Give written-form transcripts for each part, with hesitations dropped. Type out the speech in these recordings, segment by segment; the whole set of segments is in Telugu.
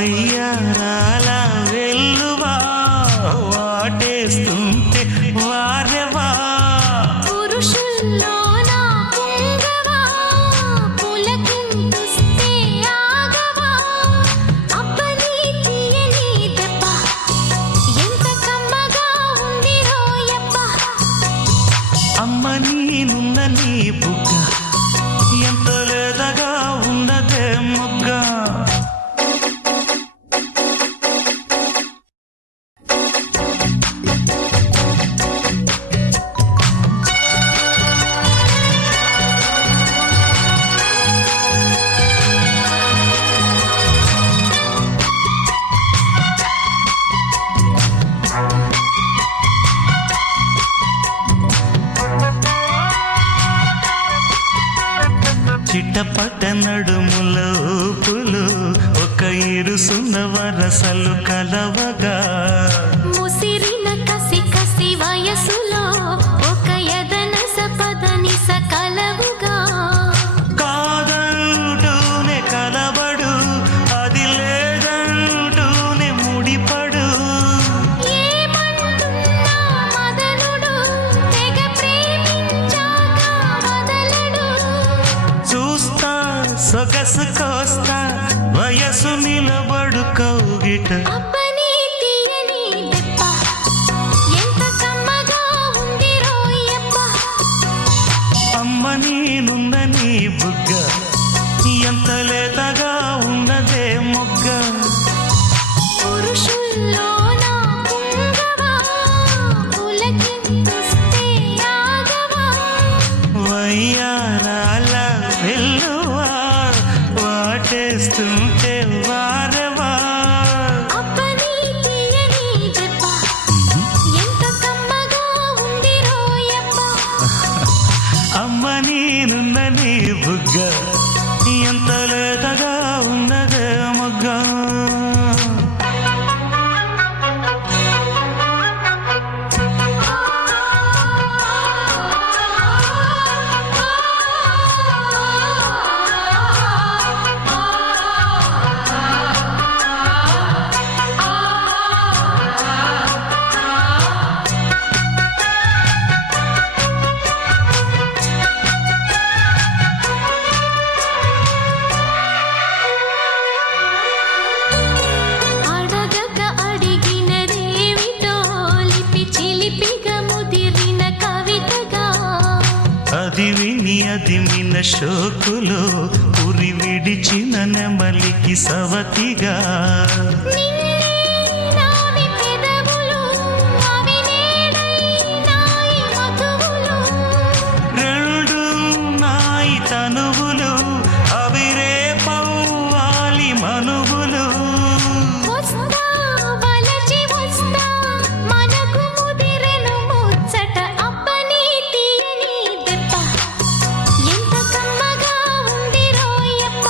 వయ్యారాల వెల్లువా వాటేస్తుంటే వారెవా పురుషుల్లోన పొంగవా పులకింతుస్తే ఆగవా అబ్బని తీయని దెబ్బ ఎంత కమ్మగా ఉంది రోయప్ప అమ్మ నీనున్న నీ బుగ్గ ఎంత లేదగా ఉన్నదే మొగ్గ చిట్టపట్ట నడుముల ఊపులు ఒక ఇరుసున్న వరసలు కలవగా ముసిరిన కసి కసి వయసులో ఒక యదనస పదనిస కలవుగా కాదంటూనే కలబడు అది లేదంటూనే ముడిపడు ఏమంటున్నా మదనుడు తెగ ప్రేమించాక వదలడు చూస్తా సొగసు కోస్తా వయసు నిలబడు కౌగిట అబ్బని తీయని దెబ్బ ఎంత కమ్మగా ఉంది రోయప్ప అమ్మ నేనున్న నీ బుగ్గ ఎంత లేతగా ఉన్నదే మొగ్గ పురుషుల్లోన పొంగవా పులకింతుస్తే ఆగవా వయ్యారాల వెల్లువా వాటేస్తుంటే వారెవా అబ్బని తీయని దెబ్బ ఎంత కమ్మగా ఉంది రోయప్ప అమ్మ నేనున్న నీ బుగ్గ ఎంత లేతగా ఉన్నదే మొగ్గ అడగక అడిగినదేమిటో లిపి చిలిపిగా ముదిరిన కవితగా అది విని అది మిన షోకులో ఉరి విడిచిన నెమలికి సవతిగా నిన్నే నావి పెదవులు అవి నేడై నాయి మధువులు రెండు నాయి తనువులు అవి రేపవ్వాలి మనువులు వస్తా వలచి వస్తా మనకు ముదిరెను ముచ్చట అబ్బని తీయని దెబ్బ ఎంత కమ్మగా ఉంది రోయప్ప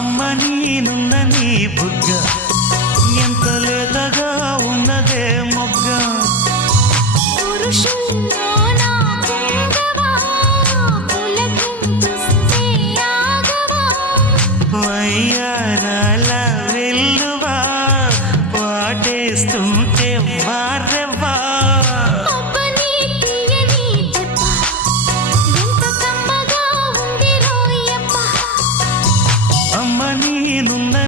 అమ్మ నేనున్న నీ బుగ్గ ఎంత లేతగా ఉన్నదే మొగ్గ పురుషుల్లోన పొంగవా పులకింతుస్తే ఆగవా వయ్యారాల వెల్లువా వాటేస్తుంటే వారెవా